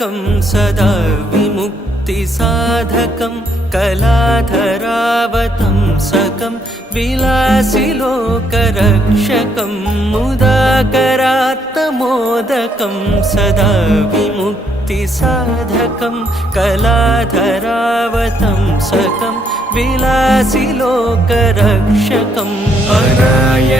साधकं सदा विमुक्तिसाधकं कलाधरावतंसकं विलासिलोकरक्षकं मुदाकरात्तमोदकं सदा विमुक्तिसाधकं कलाधरावतंसकं विलासिलोकरक्षकम् अनायकैकनायकं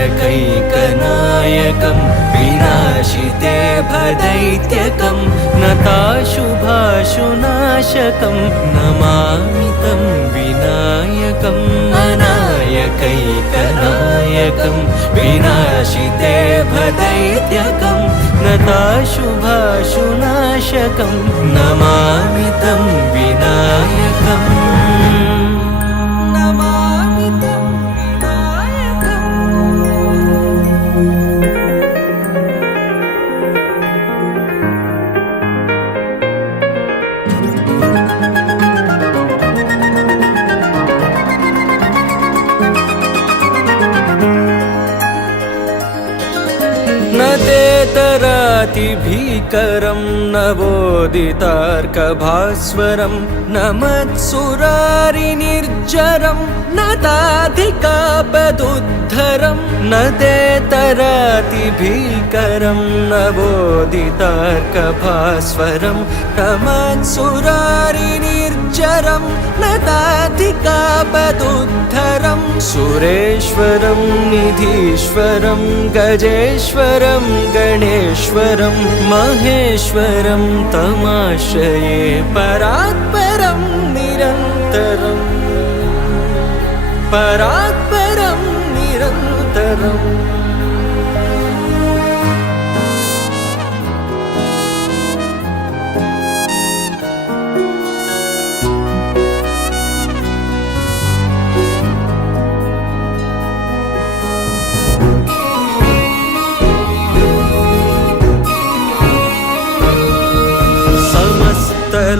विनाशिते भदैत्यकं नताशुभाशुनाशकं नमामि तं विनायकम् अनायकैकनायकं विनाशिते भदैत्यकं नताशुभाशुनाशकं नमामि तं विनायकम् न तेतरातिभीकरं नवोदितार्कभास्वरं न मत्सुरारिनिर्जरं न ताधिकापदुद्धरं न तेतरातिभीकरं नवोदितार्कभास्वरं न मत्सुरारिनिर्जरं न ताधिकापदुद्धरं सुरेश्वरं निधीश्वरं गजेश्वरं गणेश्वरं महेश्वरं तमाश्रये परात्परं निरन्तरं परात्परं निरन्तरम्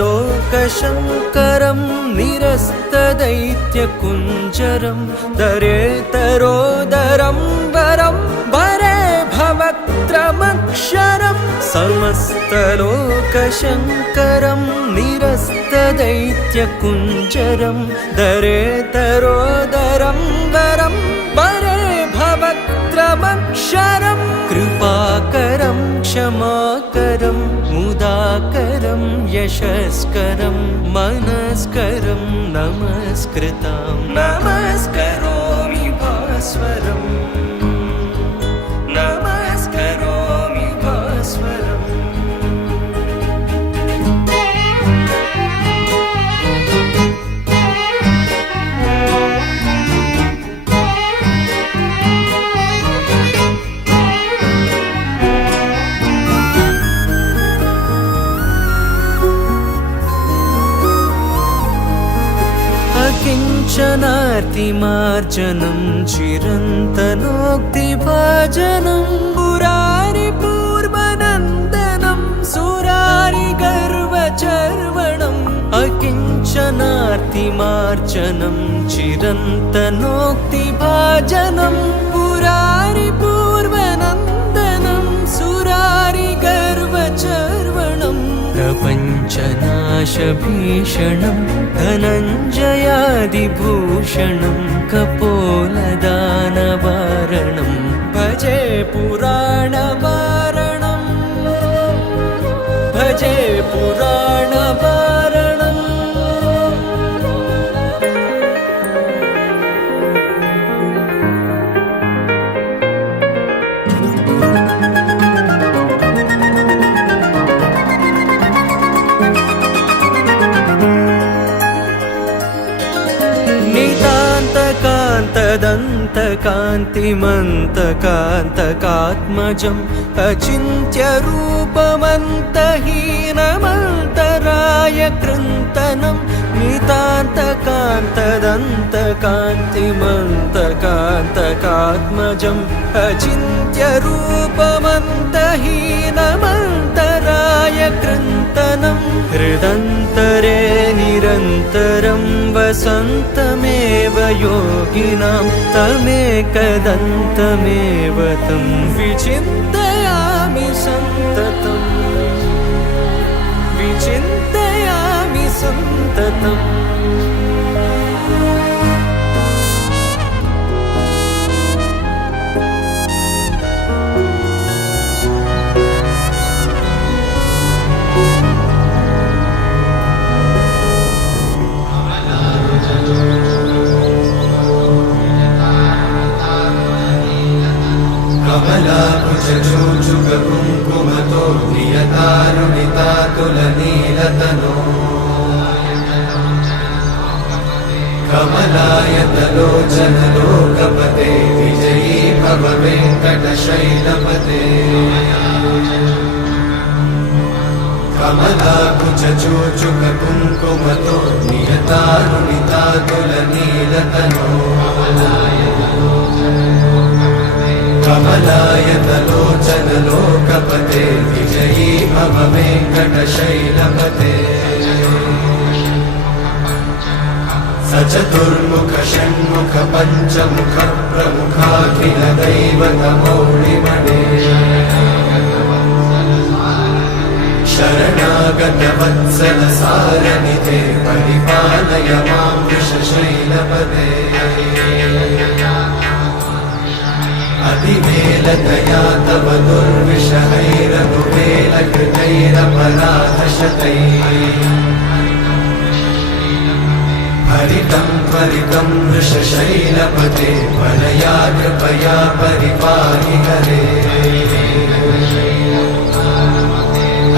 लोकशङ्करं निरस्तदैत्यकुञ्जरं दरेतरोदरं वरं वरे भवत्रमक्षरं समस्तलोकशङ्करं निरस्तदैत्यकुञ्जरं दरेतरोदरं वरं वरे भवत्रमक्षरं कृपाकरं क्षमाकरं मुदाकरं यशस्करं मनस्करं नमस्कृतां नमस्करोमि भास्वरम् नमस्करोमि भास्वरम् किञ्चनार्तिमार्जनं चिरन्तनोक्तिभाजनं पुरारिपूर्वनन्दनं सुरारिगर्वचर्वणम् अकिञ्चनार्तिमार्जनं चिरन्तनोक्तिभाजनं पुरारिपूर्वनन्दनं सुरारिगर्वचर्वणम् प्रपञ्चनाशभीषणं धनञ्जयादिभूषणं कपोलदानवारणं भजे पुराणवारणं भजे पुराणवारणम् नितान्तकान्तदन्तकान्तिमन्तकान्तकात्मजम् अचिन्त्यरूपमन्तहीनमन्तराय कृन्तनं नितान्तकान्तदन्तकान्तिमन्तकान्तकात्मजम् अचिन्त्यरूपमन्तहीनमन्तराय कृन्तनं हृदन्तरे निरन्तरं वसन्तमेव योगिनां तमेकदन्तमेव तं विचिन्तयामि सन्ततम् चिन्तयामि सन्ततम्। कमलाकुचूचुककुङ्कुमतो नियतारुणितातुलनीलतनो कमलायतलोचनलोकपते विजयी भव वेङ्कटशैलपते। कमलाकुचूचुककुङ्कुमतो नियतारुणितातुलनीलतनो कमलायतलोचनलोकपते विजयी भव वेङ्कटशैलपते। स चतुर्मुख षण्मुख पञ्चमुख प्रमुखाखिल दैवतमौलिमणे शरणागत वत्सल सारनिधे परिपालय मां वृषशैलपते। अतिवेलतया तव दुर्विषहैरनुवेलकृतैरपराधशतैः हरितं त्वरितं वृषशैलपते वरया कृपया परिपाहि हरे।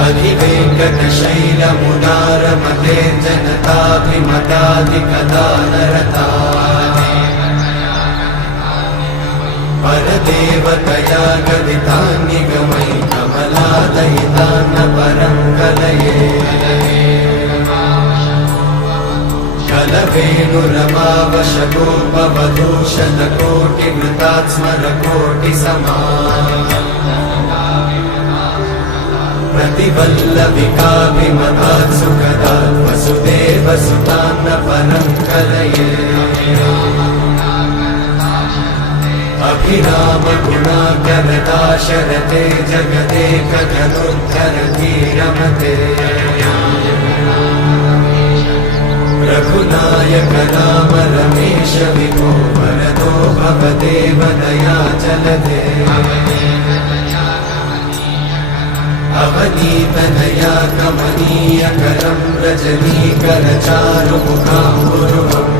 अधिवेङ्कटशैलमुदारमते जनताभिमताधिकदानरता परदेवतया गदितान्निगमयि कमलादयितान्न परं कलये। कलवेणुरमावशगोपवधूषणकोटिवृतात् स्मरकोटिसमा प्रतिवल्लविकाभिमतात् सुखदात् वसुदेवसुतान्न परं कलये। अभिराम गुणाकरदाशरथे जगदेकधनुर्धरती रमते। रघुनायक राम रमेश विभो वरदो भवदेव दयाचलधे। अवनीतनया कमनीयकरं रजनीकरचारुमुखाम्बुरुहम्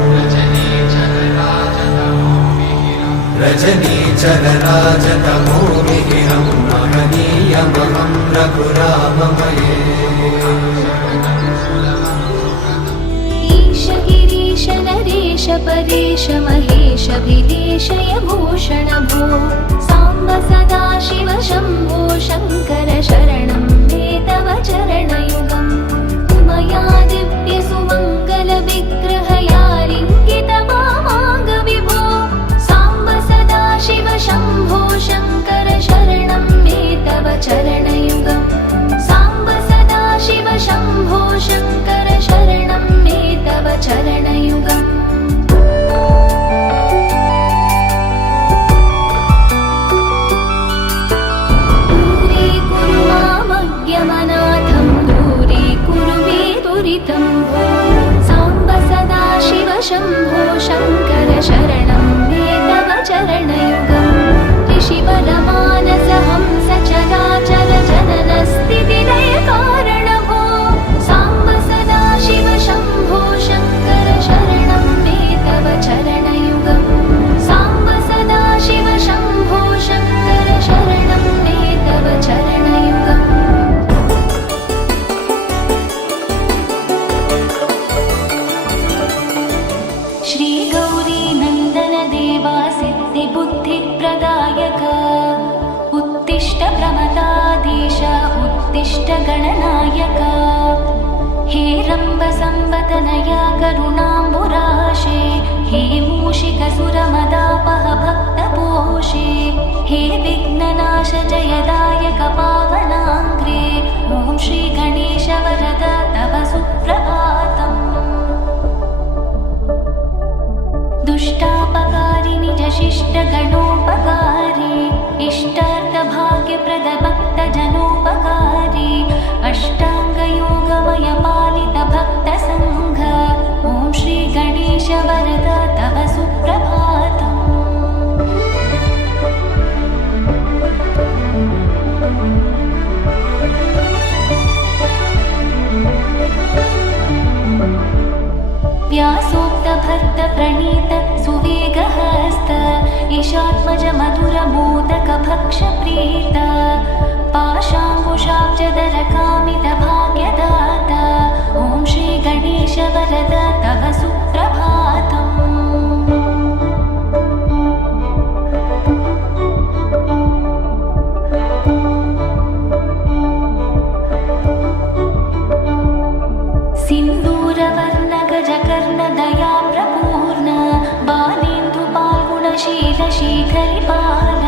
रजनीचरराजतमोमिहिरं महनीयमहं रघुराममये। ईश गिरीश नरेश परेश महेश भिदेशय भूषण भो साम्ब सदा शिव शम्भो शङ्कर शरणं मे तव चरणयुगम्। मया दिव्य सुमङ्गल विग्रहया लिङ्गित वामाङ्ग विभो साम्ब सदा शिव शम्भो शङ्कर शरणं मे तव चरणयुगम्। साम्ब सदा शिव शम्भो शङ्कर शरणं मे तव चरणयुगम्। दूरीकुरु मामज्ञमनाथं दूरीकुरु मे दुरितं भो साम्ब सदा शिव शम्भो शङ्कर शरणं मे तव चरणयुगम्। ऋषिवरमानस हंस चराचर जनन स्थितिलयकारण भो साम्ब सदा शिव शम्भो शङ्कर शरणं मे तव चरणयुगम्। साम्ब सदा शिव शम्भो शङ्कर शरणं मे तव चरणयुगम्। श्रीगौरी नन्दन देवा सिद्धिबुद्धिप्रदायक उत्तिष्ठ प्रमदाधीश उत्तिष्ठ गणनायक। हे रम्भ संवदनया करुणाम्बुराशे हे मूषिकसुरमदापह भक्तपोषे हे विघ्ननाश जयदायक पावनाङ्ग्रे ॐ श्रीगणेश वरद तव सुप्रभातम्। दुष्टापकारिणि च शिष्टगणोपकारी इष्टार्थभाग्यप्रद भक्तजनोपकारी अष्टाङ्गयोगमय भक्त प्रणीत सुवेगहस्त ईशात्मज मधुर मोदक भक्ष प्रीत पाशाङ्कुशाब्जधर कामित भाग्यदाता ॐ श्री गणेश वरद तव सुप्रभातम्। सिन्दूरवर्ण गजकर्ण दया प्रपूर्ण बालेन्दु पाल्गुणशील शीतलिपाल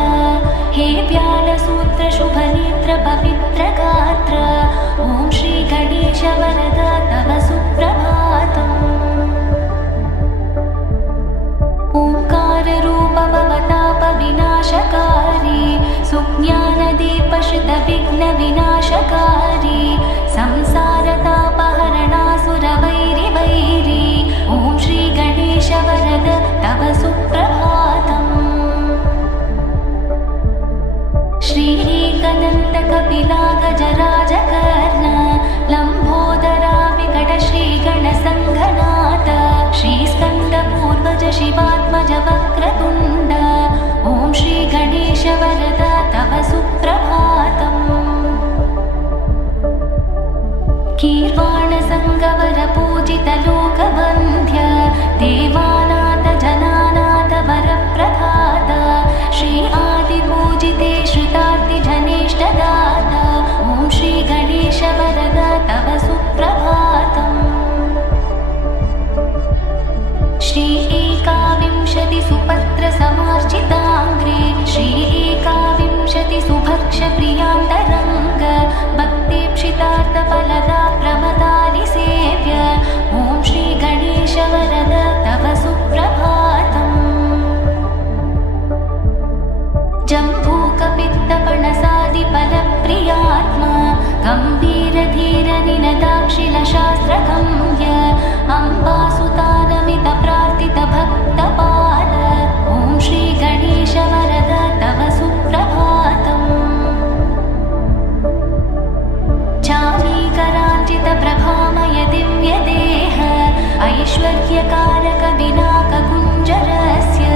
हे व्यालसूत्र शुभनेत्र पवित्र गात्र ॐ श्री गणेश वरद तव सुप्रभातम्। ओंकार रूप भवताप विनाशकारी सुज्ञानदीपश्रित विघ्न विनाशकारी संसारतापहरणासुर वैरि वैरी ॐ श्री गणेश वरद तव सुप्रभातम्। श्री एकदन्त कपिला गजराजकर्ण लम्बोदरा विकट श्री गणसङ्घनाथ श्री स्कन्द पूर्वज शिवात्मज वक्रतुण्ड ॐ श्री गणेश वरद तव सुप्रभातम्। कीर्वाण संगवर पूजित लोकवन्ध्य देवानाथ जनानाथ वरप्रदात श्री आदिपूजिते श्रुतार्ति जनेष्टदाता ॐ श्री गणेश वरद तव सुप्रभातम्। श्री एकाविंशति सुपत्र समार्चिताङ्ग्रे श्री एकाविंशति सुभक्ष प्रियान्तरङ्ग भक्तेप्सितार्थ फलदा प्रमदानि सेव्य ॐ श्री गणेश वरद तव सुप्रभातम्। जम्बूकपित्तपणसादि फलप्रियात्मा गम्भीर धीर निनदाक्षिलशास्त्रगम्य अम्बासुतानमित प्रार्थित भक्तपाल ॐ श्री गणेश वरद तव सुप्रभातम्। चामीकराञ्चित प्रभामय दिव्य देह ऐश्वर्यकारक विनाक कुञ्जरस्य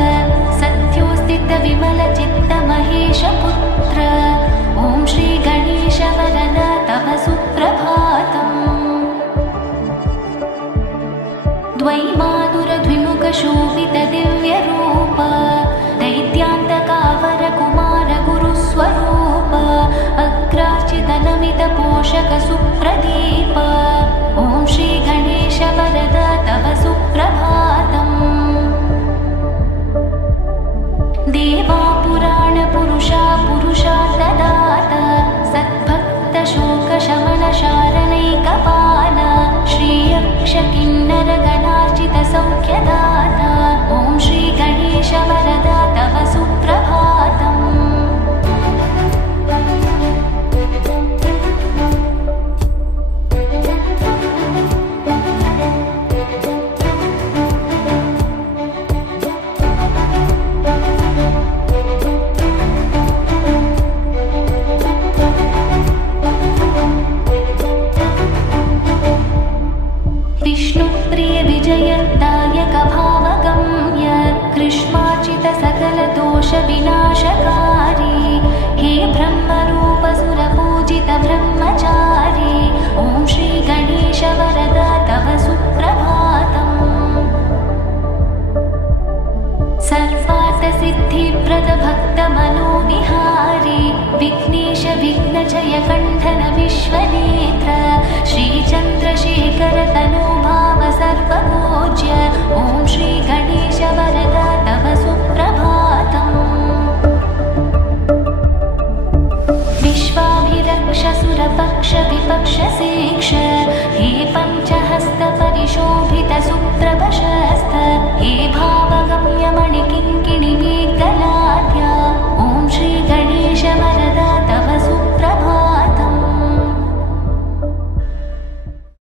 सत्योस्थित विमल चित्त महेश पुत्र ॐ श्री गणेश वरद तव सुप्रभातम्। द्वैमाधुर द्विमुख शोभित दिव्य रूप दैत्यान्तकावर कुमार गुरुस्वरूप अग्रार्चित नमित पोषक सुप्रदीप ॐ श्री गणेश वरद तव सुप्रभातम्। देवा पुराण पुरुषा पुरुषार्थदात सद्भक्त शोक शमन शारणैकपाल श्री यक्ष किन्नर गणार्चित सौख्यदाता ॐ श्री गणेश वरद तव सुप्रभातम्। विष्णुप्रिय विजयदायक भावगम्य कृष्णार्चित सकल दोष विनाशकारी हे ब्रह्मरूप सुरपूजित ब्रह्मचारी ॐ श्री गणेश वरद तव सुप्रभातम्। सर्वार्थ सिद्धिप्रद भक्त मनोविहारी विघ्नेश विघ्नजय